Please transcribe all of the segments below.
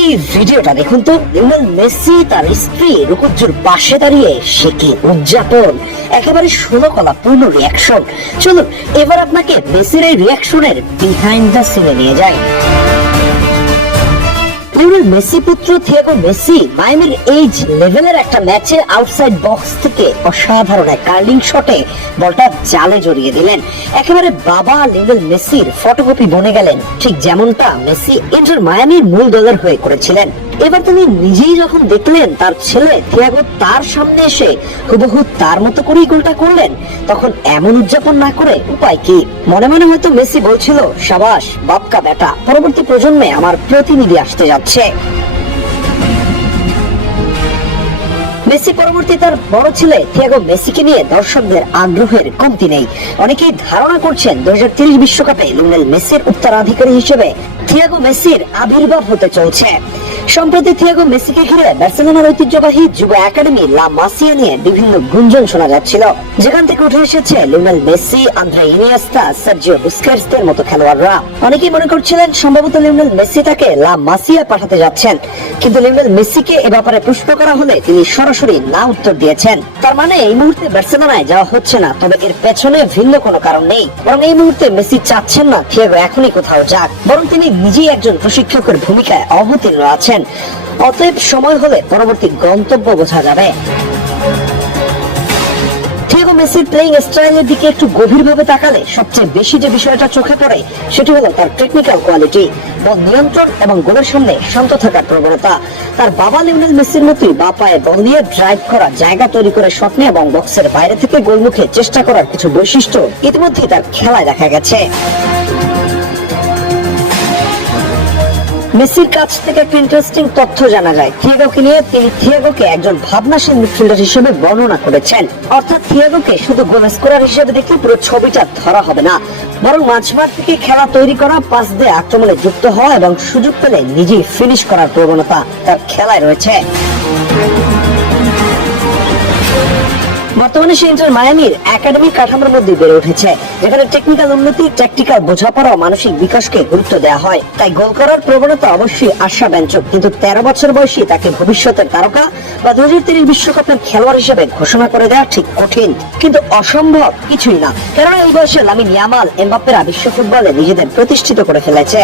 এই ভিডিওটা দেখুন তো। লিওনেল মেসি তার স্ত্রী রুকুজ্জুর পাশে দাঁড়িয়ে সে কি উদযাপন, একেবারে ষোলকলা পূর্ণ রিয়াকশন। চলুন এবার আপনাকে মেসির এই রিয়াকশনের বিহাইন্ড দ্য সিনে নিয়ে যাই। লিওনেল মেসি পুত্র থিয়াগো মেসি মায়ামির এইজ লেভেলের একটা ম্যাচে আউটসাইড বক্স থেকে অসাধারণ এক কার্লিং শটে বলটা জালে জড়িয়ে দিলেন। একেবারে বাবা লিওনেল মেসির ফটোকপি বনে গেলেন, ঠিক যেমনটা মেসি ইন্টার মায়ামির মূল দলের হয়ে করেছিলেন। এবার তিনি নিজেই যখন দেখলেন তার ছেলে থিয়াগো তার সামনে এসে হুবহু তার মতো করেই গোলটা করলেন, তখন এমন উদযাপন না করে উপায় কি? মনে মনে হয়তো মেসি বলছিল, সাবাস বাপকা বেটা, পরবর্তী প্রজন্মে আমার প্রতিনিধি আসতে যাচ্ছে। মেসি পরবর্তী তার বড় ছেলে থিয়াগো মেসিকে নিয়ে দর্শকদের আগ্রহের কমতি নেই। অনেকেই ধারণা করছেন 2030 বিশ্বকাপে লিওনেল মেসির উত্তরাধিকারী হিসেবে থিয়াগো মেসির আবির্ভাব হতে চলছে। সম্প্রতি থিয়াগো মেসিকে ঘিরে বার্সেলোনার ঐতিহ্যবাহী যুব একাডেমি লা মাসিয়া নিয়ে বিভিন্ন গুঞ্জন শোনা যাচ্ছিল, যেখান থেকে উঠে এসেছে Lionel Messi, Andres Iniesta, Sergio বুস্কেটসদের মতো খেলোয়াড়রা। অনেকেই মনে করছিলেন সম্ভবত লিওনেল মেসি তাকে লা মাসিয়া পাঠাতে যাচ্ছেন, কিন্তু লিওনেল মেসিকে এ ব্যাপারে প্রশ্ন করা হলে তিনি সরাসরি না উত্তর দিয়েছেন। তার মানে এই মুহূর্তে বার্সেলোনায় যাওয়া হচ্ছে না, তবে এর পেছনে ভিন্ন কোনো কারণ নেই। বরং এই মুহূর্তে মেসি চাচ্ছেন না থিয়াগো এখনই কোথাও যাক, বরং তিনি নিজেই একজন প্রশিক্ষকের ভূমিকায় অবতীর্ণ আছেন। অতএব সময় হলে পরবর্তী গন্তব্য বোঝা যাবে। থিয়াগো মেসির প্লেইং স্টাইলের দিকে একটু গভীরভাবে তাকালে সবচেয়ে বেশি যে বিষয়টা চোখে পড়ে সেটি হলো তার টেকনিক্যাল কোয়ালিটি, বল নিয়ন্ত্রণ এবং গোলের সামনে শান্ত থাকার প্রবণতা। তার বাবা লিওনেল মেসির মতোই বা পায়ে বল দিয়ে ড্রাইভ করা, জায়গা তৈরি করে শট নেওয়া এবং বক্সের বাইরে থেকে গোলমুখে চেষ্টা করার কিছু বৈশিষ্ট্য ইতিমধ্যেই তার খেলায় দেখা গেছে। মেসির কাছ থেকে একটা ইন্টারেস্টিং তথ্য জানা যায় থিয়াগোকে নিয়ে। তিনি থিয়াগোকে একজন ভাবনাশীল মিডফিল্ডার হিসেবে বর্ণনা করেছেন। অর্থাৎ থিয়াগোকে শুধু গোল স্কোরার হিসেবে দেখলে পুরো ছবিটা ধরা হবে না, বরং মাঝমাঠ থেকে খেলা তৈরি করা, পাস দিয়ে আক্রমণে যুক্ত হওয়া এবং সুযোগ পেলে নিজেই ফিনিশ করার প্রবণতা তার খেলায় রয়েছে। বর্তমানে সে ইন্টার মায়ামির একাডেমিক কাঠামোর মধ্যে বেড়ে উঠেছে, যেখানে টেকনিক্যাল উন্নতি, ট্যাকটিক্যাল বোঝাপড়া ও মানসিক বিকাশকে গুরুত্ব দেওয়া হয়। তাই গোল করার প্রবণতা অবশ্যই আশাব্যঞ্জক, কিন্তু 13 বছর বয়সী তাকে ভবিষ্যতের তারকা বা 2030 বিশ্বকাপের খেলোয়াড় হিসেবে ঘোষণা করে দেওয়া ঠিক কঠিন, কিন্তু অসম্ভব কিছুই না। কারণ এই বয়সে লামিন ইয়ামাল, এমবাপ্পেরা বিশ্ব ফুটবলে নিজেদের প্রতিষ্ঠিত করে ফেলেছে।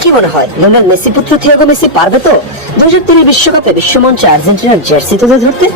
কি মনে হয় লিওনেল মেসি পুত্র থিয়াগো মেসি পারবে তো 2030 বিশ্বকাপে বিশ্বমঞ্চে আর্জেন্টিনার জার্সি তুলে ধরতে?